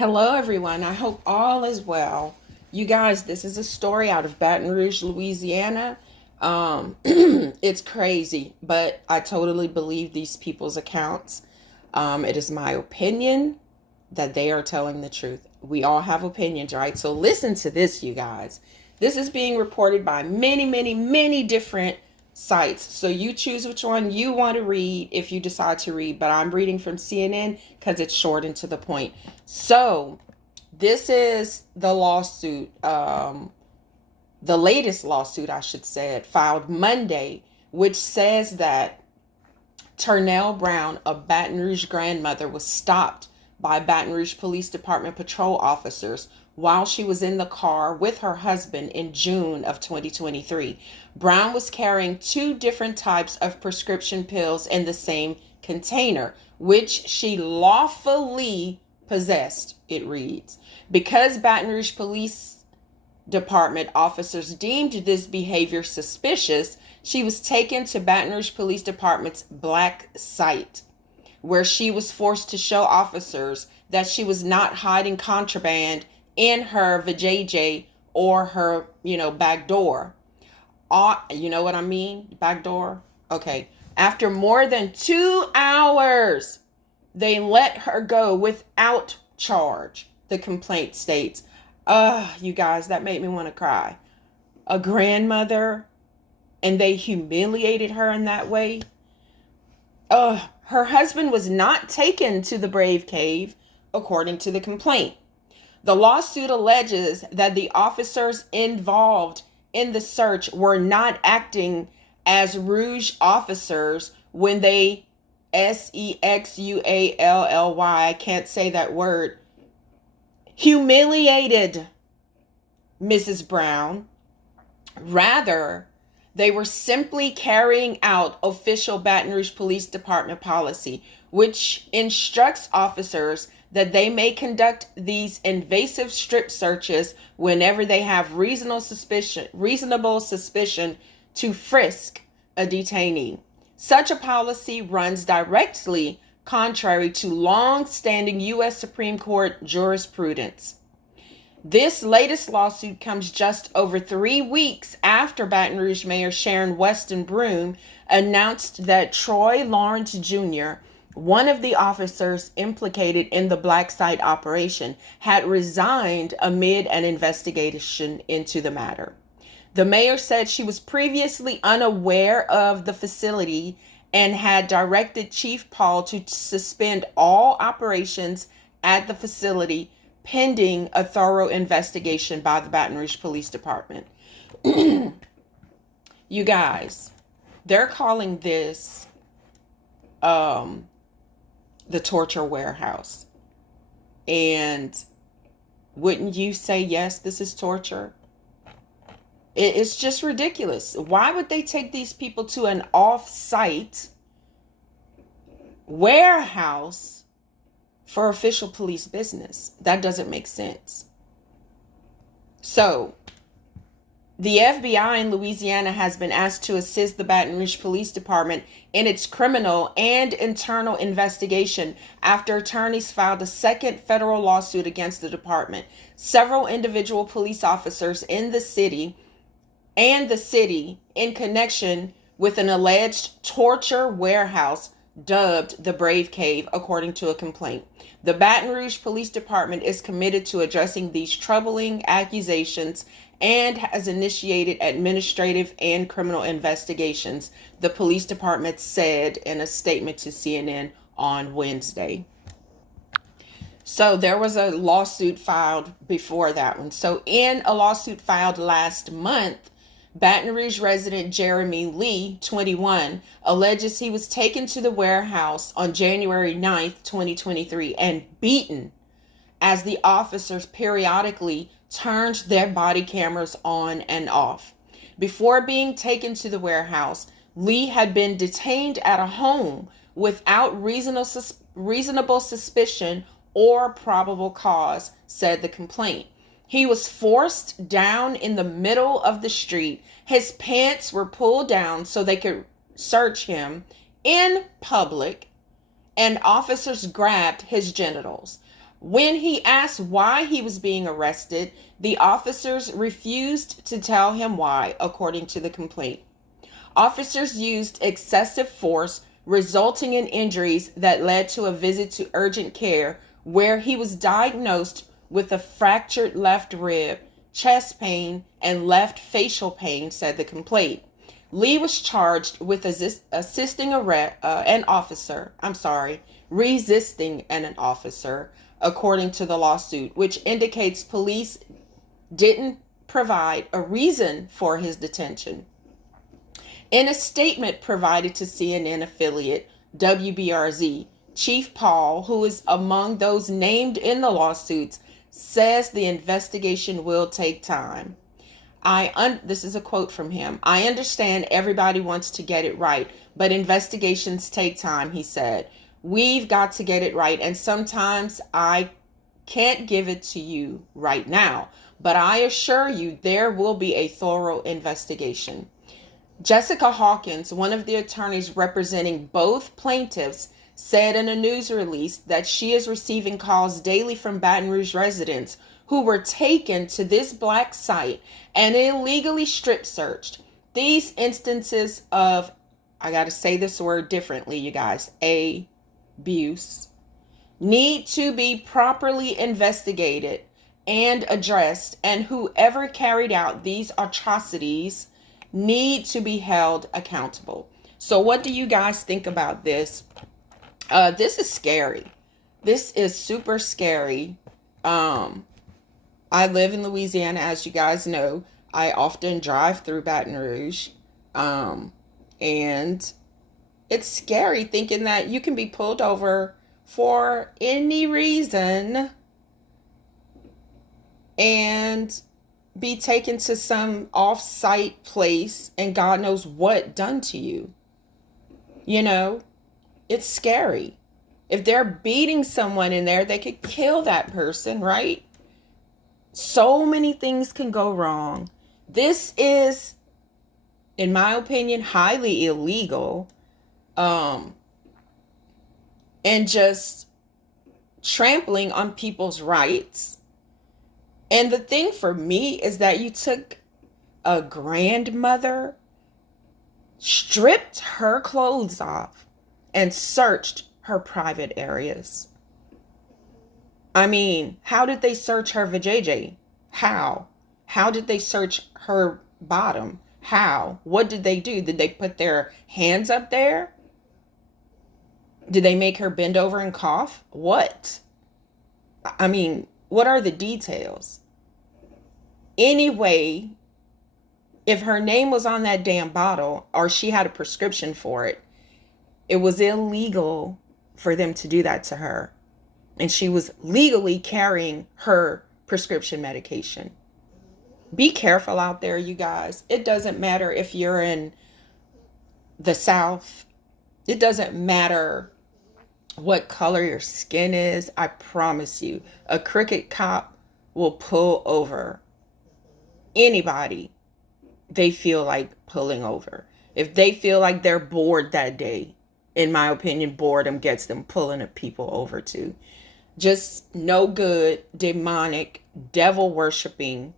Hello, everyone. I hope all is well. You guys, this is a story out of Baton Rouge, Louisiana. It's crazy, but I totally believe these people's accounts. It is my opinion that they are telling the truth. We all have opinions, right? So listen to this, you guys. This is being reported by many different sites. So you choose which one you want to read if you decide to read. But I'm reading from CNN because it's short and to the point. So this is the lawsuit, the latest lawsuit, I should say, filed Monday, which says that Turnell Brown, a Baton Rouge grandmother, was stopped by Baton Rouge Police Department patrol officers while she was in the car with her husband in June of 2023. Brown was carrying two different types of prescription pills in the same container, which she lawfully possessed, it reads. Because Baton Rouge Police Department officers deemed this behavior suspicious, she was taken to Baton Rouge Police Department's black site, where she was forced to show officers that she was not hiding contraband in her vajayjay or her, back door. You know what I mean? Back door? Okay. After more than 2 hours, they let her go without charge, the complaint states. You guys, that made me want to cry. A grandmother, and they humiliated her in that way. Her husband was not taken to the Brave Cave, according to the complaint. The lawsuit alleges that the officers involved in the search were not acting as Rouge officers when they Sexually, I can't say that word, humiliated Mrs. Brown. Rather, they were simply carrying out official Baton Rouge Police Department policy, which instructs officers that they may conduct these invasive strip searches whenever they have reasonable suspicion to frisk a detainee. Such a policy runs directly contrary to long-standing U.S. Supreme Court jurisprudence. This latest lawsuit comes just over 3 weeks after Baton Rouge Mayor Sharon Weston Broome announced that Troy Lawrence Jr., one of the officers implicated in the black site operation, had resigned amid an investigation into the matter. The mayor said she was previously unaware of the facility and had directed Chief Paul to suspend all operations at the facility pending a thorough investigation by the Baton Rouge Police Department. You guys, they're calling this the torture warehouse. And wouldn't you say, yes, this is torture? It's just ridiculous. Why would they take these people to an off-site warehouse for official police business? That doesn't make sense. So, the FBI in Louisiana has been asked to assist the Baton Rouge Police Department in its criminal and internal investigation after attorneys filed a second federal lawsuit against the department. Several individual police officers in the city in connection with an alleged torture warehouse dubbed the Brave Cave, according to a complaint. The Baton Rouge Police Department is committed to addressing these troubling accusations and has initiated administrative and criminal investigations, the police department said in a statement to CNN on Wednesday. So there was a lawsuit filed before that one. So in a lawsuit filed last month, Baton Rouge resident Jeremy Lee, 21, alleges he was taken to the warehouse on January 9th, 2023, and beaten as the officers periodically turned their body cameras on and off. Before being taken to the warehouse, Lee had been detained at a home without reasonable suspicion or probable cause, said the complaint. He was forced down in the middle of the street. His pants were pulled down so they could search him in public, and officers grabbed his genitals. When he asked why he was being arrested, the officers refused to tell him why, according to the complaint. Officers used excessive force, resulting in injuries that led to a visit to urgent care, where he was diagnosed with a fractured left rib, chest pain, and left facial pain, said the complaint. Lee was charged with resisting an officer, according to the lawsuit, which indicates police didn't provide a reason for his detention. In a statement provided to CNN affiliate WBRZ, Chief Paul, who is among those named in the lawsuits, says the investigation will take time. This is a quote from him. "I understand everybody wants to get it right, but investigations take time," he said. "We've got to get it right, and sometimes I can't give it to you right now, but I assure you there will be a thorough investigation." Jessica Hawkins, one of the attorneys representing both plaintiffs, said in a news release that she is receiving calls daily from Baton Rouge residents who were taken to this black site and illegally strip searched. These instances of, I got to say this word differently, you guys, abuse, need to be properly investigated and addressed, and whoever carried out these atrocities need to be held accountable. So what do you guys think about this? This is scary. This is super scary. I live in Louisiana, as you guys know. I often drive through Baton Rouge. And it's scary thinking that you can be pulled over for any reason and be taken to some off-site place and God knows what done to you. You know, it's scary. If they're beating someone in there, they could kill that person, right? So many things can go wrong. This is, in my opinion, highly illegal. And just trampling on people's rights. And the thing for me is that you took a grandmother, stripped her clothes off, and searched her private areas. I mean, how did they search her vajayjay? How? How did they search her bottom? How? What did they do? Did they put their hands up there? Did they make her bend over and cough? What? I mean, what are the details? Anyway, if her name was on that damn bottle or she had a prescription for it, it was illegal for them to do that to her. And she was legally carrying her prescription medication. Be careful out there, you guys. It doesn't matter if you're in the South. It doesn't matter what color your skin is. I promise you, a crooked cop will pull over anybody they feel like pulling over. If they feel like they're bored that day, in my opinion, boredom gets them pulling people over too. Just no good, demonic, devil worshiping.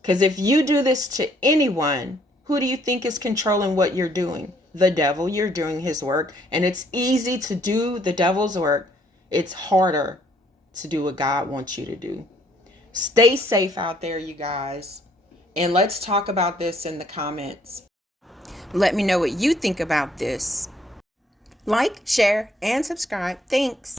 Because if you do this to anyone, who do you think is controlling what you're doing? The devil. You're doing his work. And it's easy to do the devil's work. It's harder to do what God wants you to do. Stay safe out there, you guys. And let's talk about this in the comments. Let me know what you think about this. Like, share, and subscribe. Thanks.